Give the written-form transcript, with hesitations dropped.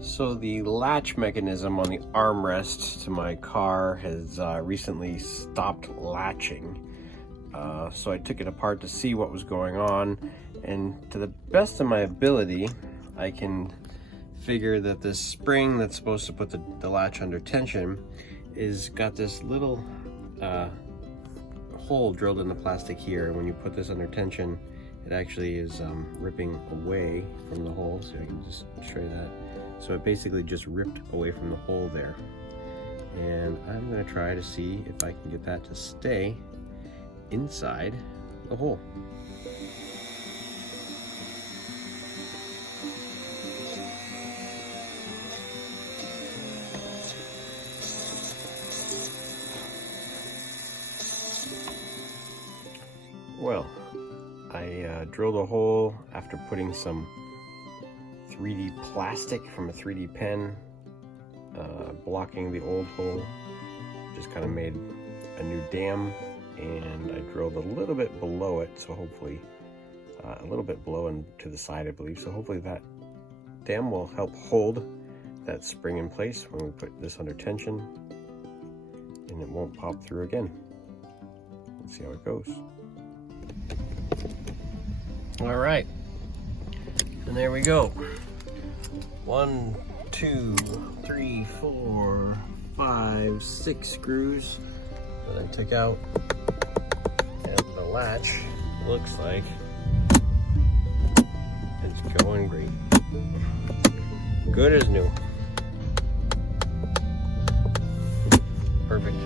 So the latch mechanism on the armrest to my car has recently stopped latching. So I took it apart to see what was going on, and to the best of my ability, I can figure that this spring that's supposed to put the latch under tension is got this little hole drilled in the plastic here. When you put this under tension, it actually is ripping away from the hole. So I can just show you that. So it basically just ripped away from the hole there. And I'm gonna try to see if I can get that to stay inside the hole. Well, I drilled a hole after putting some 3D plastic from a 3D pen blocking the old hole. Just kind of made a new dam, and I drilled a little bit below it, so hopefully a little bit below and to the side, I believe. So hopefully that dam will help hold that spring in place when we put this under tension, and it won't pop through again. Let's see how it goes. All right, and there we go. 1, 2, 3, 4, 5, 6 screws that I took out, and the latch looks like it's going great. Good as new. Perfect.